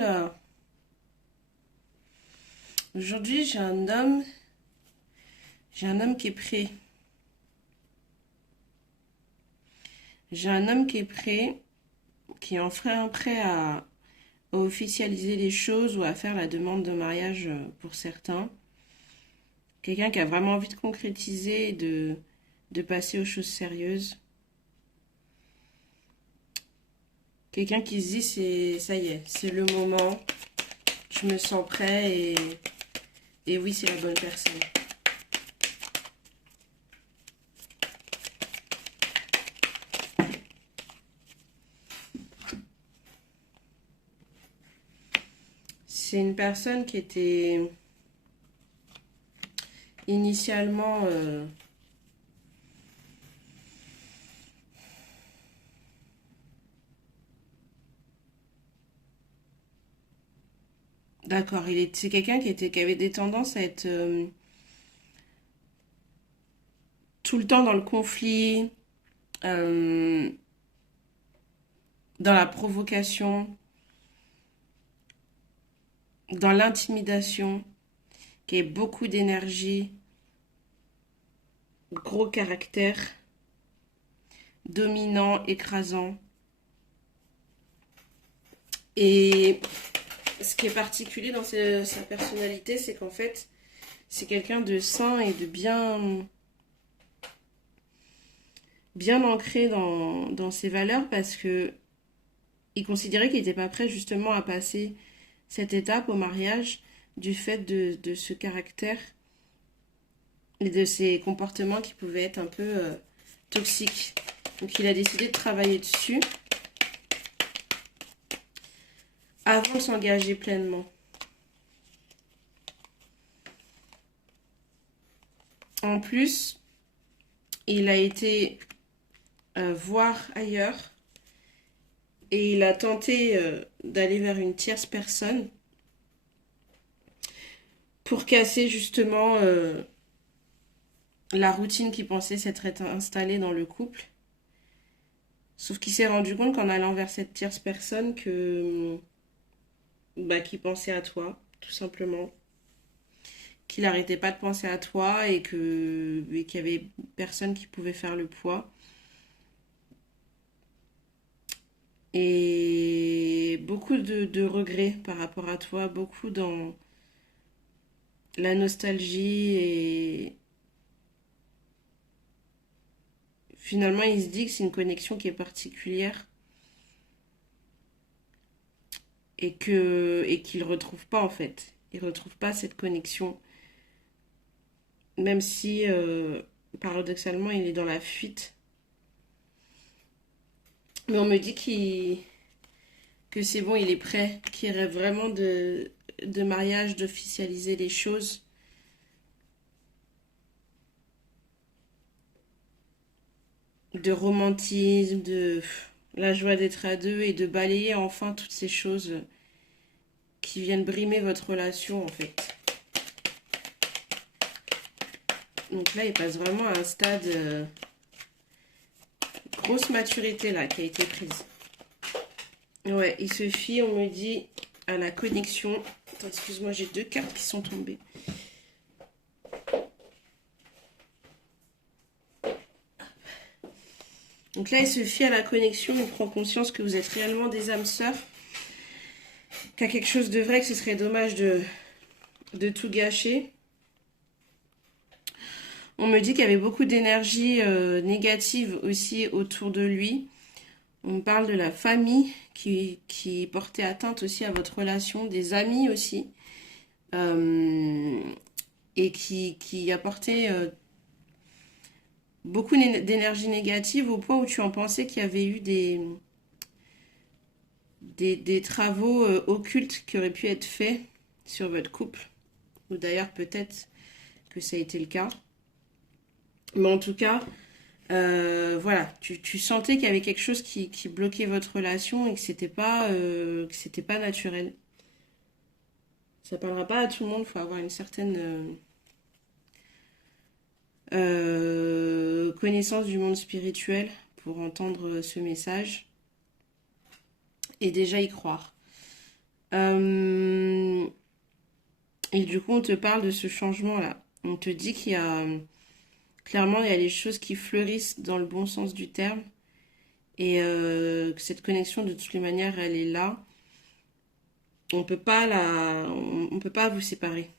Alors, aujourd'hui, j'ai un homme qui est prêt. J'ai un homme qui est prêt, qui est enfin prêt à officialiser les choses ou à faire la demande de mariage pour certains. Quelqu'un qui a vraiment envie de concrétiser et de passer aux choses sérieuses. Quelqu'un qui se dit, ça y est, c'est le moment, je me sens prêt et oui, c'est la bonne personne. C'est une personne qui était initialement d'accord, c'est quelqu'un qui avait des tendances à être tout le temps dans le conflit, euh, dans la provocation, dans l'intimidation, qui a beaucoup d'énergie, gros caractère, dominant, écrasant. Et ce qui est particulier dans sa personnalité, c'est qu'en fait, c'est quelqu'un de sain et de bien ancré dans ses valeurs parce que il considérait qu'il n'était pas prêt justement à passer cette étape au mariage du fait de ce caractère et de ses comportements qui pouvaient être un peu toxiques. Donc il a décidé de travailler dessus avant de s'engager pleinement. En plus, il a été voir ailleurs et il a tenté d'aller vers une tierce personne pour casser justement la routine qu'il pensait s'être installée dans le couple. Sauf qu'il s'est rendu compte qu'en allant vers cette tierce personne qu'il pensait à toi, tout simplement. Qu'il n'arrêtait pas de penser à toi et qu'il y avait personne qui pouvait faire le poids. Et beaucoup de regrets par rapport à toi, beaucoup dans la nostalgie et finalement il se dit que c'est une connexion qui est particulière et qu'il retrouve pas en fait. Il retrouve pas cette connexion, même si paradoxalement il est dans la fuite. Mais on me dit que c'est bon, il est prêt, qu'il rêve vraiment de mariage, d'officialiser les choses. De romantisme, de la joie d'être à deux et de balayer enfin toutes ces choses qui viennent brimer votre relation en fait. Donc là, il passe vraiment à un stade grosse maturité là qui a été prise. Ouais, il se fie, on me dit, à la connexion. Attends, excuse-moi, j'ai deux cartes qui sont tombées. Donc là, il se fie à la connexion, il prend conscience que vous êtes réellement des âmes sœurs, qu'il y a quelque chose de vrai, que ce serait dommage de tout gâcher. On me dit qu'il y avait beaucoup d'énergie négative aussi autour de lui. On me parle de la famille qui portait atteinte aussi à votre relation, des amis aussi, euh, et qui apportait beaucoup d'énergie négative au point où tu en pensais qu'il y avait eu des travaux occultes qui auraient pu être faits sur votre couple. Ou d'ailleurs peut-être que ça a été le cas. Mais en tout cas, voilà, tu sentais qu'il y avait quelque chose qui bloquait votre relation et que c'était pas naturel. Ça parlera pas à tout le monde, il faut avoir une certaine connaissance du monde spirituel pour entendre ce message et déjà y croire. Euh, et du coup, on te parle de ce changement-là. On te dit qu'il y a, clairement, il y a les choses qui fleurissent dans le bon sens du terme. Et que cette connexion, de toutes les manières, elle est là. On peut pas vous séparer.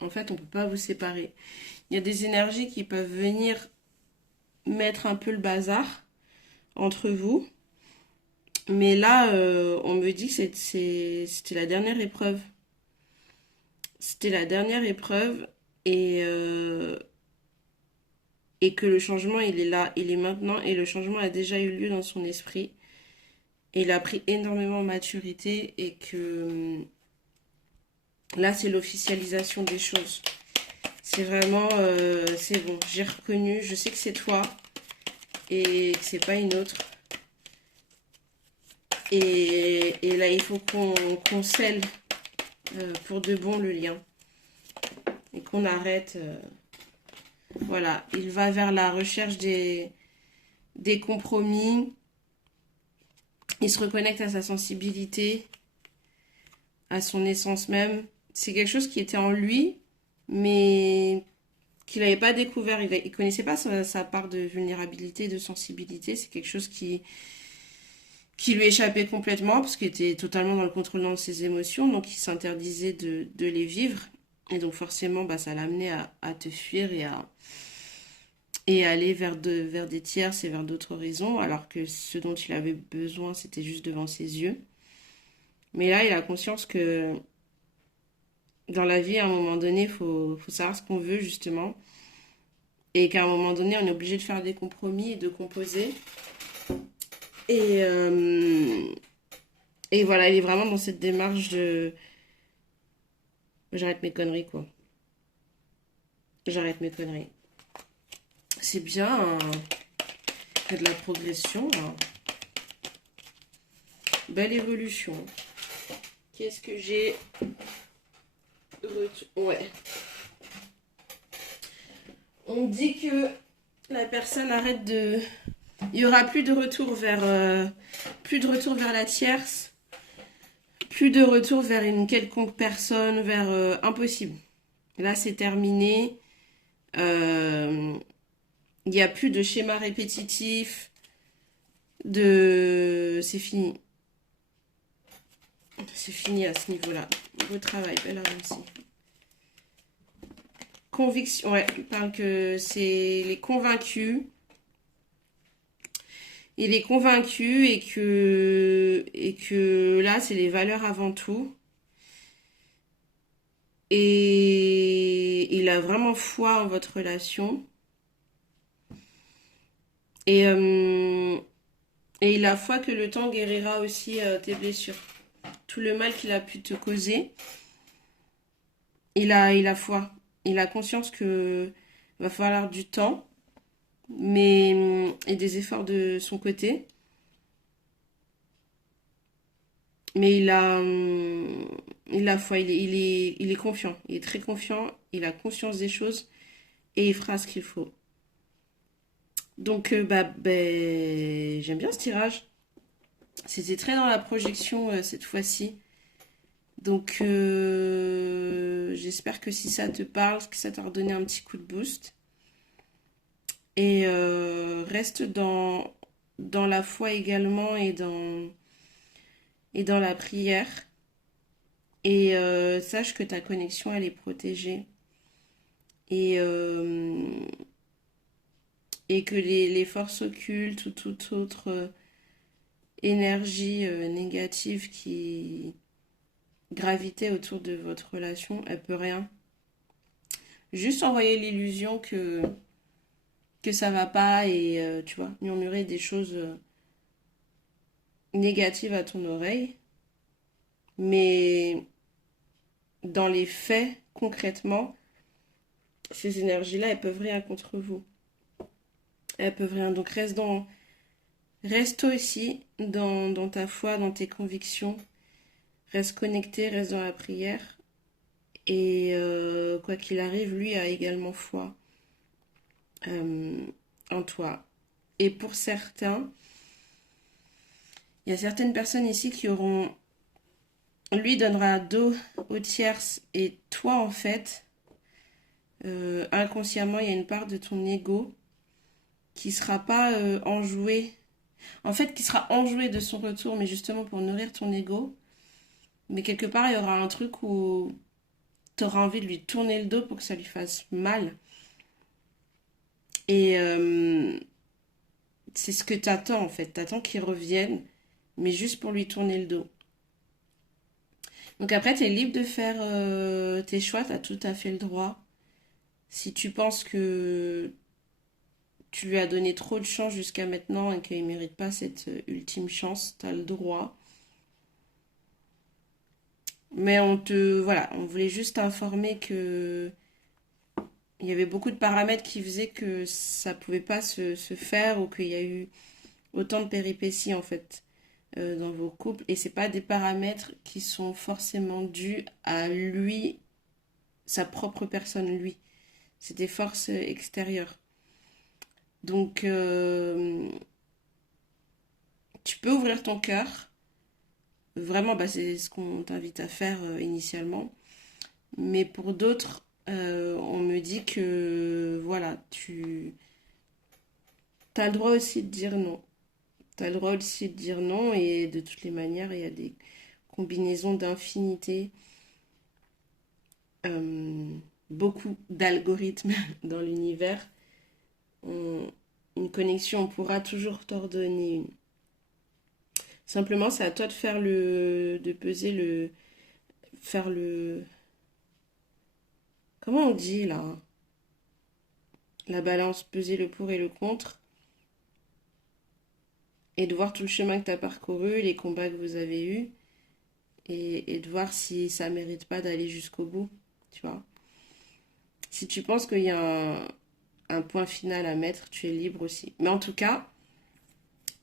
En fait, on peut pas vous séparer. Il y a des énergies qui peuvent venir mettre un peu le bazar entre vous. Mais là, on me dit que c'était la dernière épreuve. C'était la dernière épreuve et que le changement, il est là, il est maintenant et le changement a déjà eu lieu dans son esprit. Et il a pris énormément de maturité et que là, c'est l'officialisation des choses. C'est vraiment, c'est bon, j'ai reconnu, je sais que c'est toi et que c'est pas une autre. Et là, il faut qu'on scelle pour de bon le lien et qu'on arrête. Voilà, il va vers la recherche des compromis. Il se reconnecte à sa sensibilité, à son essence même. C'est quelque chose qui était en lui, mais qu'il n'avait pas découvert. Il ne connaissait pas sa part de vulnérabilité, de sensibilité. C'est quelque chose qui lui échappait complètement parce qu'il était totalement dans le contrôle de ses émotions, donc il s'interdisait de les vivre. Et donc forcément, bah, ça l'amenait à te fuir et à aller vers des tierces et vers d'autres raisons, alors que ce dont il avait besoin, c'était juste devant ses yeux. Mais là, il a conscience que dans la vie, à un moment donné, faut savoir ce qu'on veut, justement. Et qu'à un moment donné, on est obligé de faire des compromis et de composer. Et, euh, et voilà, il est vraiment dans cette démarche de... J'arrête mes conneries, quoi. J'arrête mes conneries. C'est bien, hein. Il y a de la progression, là. Belle évolution. Qu'est-ce que j'ai... Ouais. On dit que la personne arrête de... Il y aura plus de retour vers la tierce, plus de retour vers une quelconque personne, vers impossible. Là, c'est terminé. Il n'y a plus de schéma répétitif. C'est fini. C'est fini à ce niveau-là. Beau travail, belle avancée. Conviction, ouais, il parle que c'est les convaincus. Il est convaincu et que là, c'est les valeurs avant tout. Et il a vraiment foi en votre relation. Et, euh, et il a foi que le temps guérira aussi tes blessures. Tout le mal qu'il a pu te causer, il a foi. Il a conscience que va falloir du temps, mais et des efforts de son côté. Mais il a foi, il est confiant. Il est très confiant, il a conscience des choses et il fera ce qu'il faut. Donc, j'aime bien ce tirage. C'était très dans la projection cette fois-ci. Donc, j'espère que si ça te parle, que ça t'a redonné un petit coup de boost. Et reste dans la foi également et dans la prière. Et sache que ta connexion, elle est protégée. Et, et que les forces occultes ou toute autre énergie négative qui gravitait autour de votre relation, elle peut rien. Juste envoyer l'illusion que ça va pas et tu vois, murmurer des choses négatives à ton oreille. Mais dans les faits, concrètement, ces énergies-là, elles peuvent rien contre vous. Elles peuvent rien. Donc reste aussi dans ta foi, dans tes convictions. Reste connecté, reste dans la prière. Et quoi qu'il arrive, lui a également foi euh, en toi. Et pour certains, il y a certaines personnes ici qui auront lui donnera dos aux tierces et toi, en fait, inconsciemment, il y a une part de ton ego qui sera pas enjouée. En fait, qui sera enjouée de son retour, mais justement pour nourrir ton ego. Mais quelque part, il y aura un truc où tu auras envie de lui tourner le dos pour que ça lui fasse mal. Et c'est ce que t'attends en fait. T'attends qu'il revienne, mais juste pour lui tourner le dos. Donc après, t'es libre de faire tes choix, t'as tout à fait le droit. Si tu penses que tu lui as donné trop de chance jusqu'à maintenant et qu'il ne mérite pas cette ultime chance, t'as le droit. Mais voilà, on voulait juste informer que il y avait beaucoup de paramètres qui faisaient que ça pouvait pas se faire ou qu'il y a eu autant de péripéties en fait dans vos couples et c'est pas des paramètres qui sont forcément dus à lui, sa propre personne lui. C'est des forces extérieures. Donc tu peux ouvrir ton cœur. Vraiment, bah, c'est ce qu'on t'invite à faire initialement. Mais pour d'autres, on me dit que voilà, tu as le droit aussi de dire non. Tu as le droit aussi de dire non et de toutes les manières, il y a des combinaisons d'infinité, euh, beaucoup d'algorithmes dans l'univers. On- une connexion, on pourra toujours t'ordonner une. Simplement, c'est à toi de faire de peser faire comment on dit là? La balance, peser le pour et le contre, et de voir tout le chemin que tu as parcouru, les combats que vous avez eus, et de voir si ça mérite pas d'aller jusqu'au bout, tu vois. Si tu penses qu'il y a un point final à mettre, tu es libre aussi. Mais en tout cas,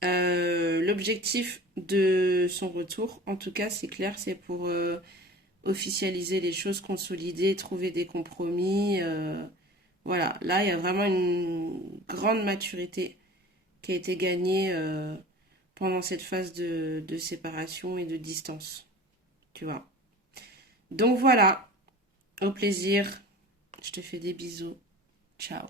l'objectif de son retour, en tout cas, c'est clair, c'est pour officialiser les choses, consolider, trouver des compromis. Voilà, là, il y a vraiment une grande maturité qui a été gagnée pendant cette phase de séparation et de distance, tu vois. Donc voilà, au plaisir, je te fais des bisous, ciao.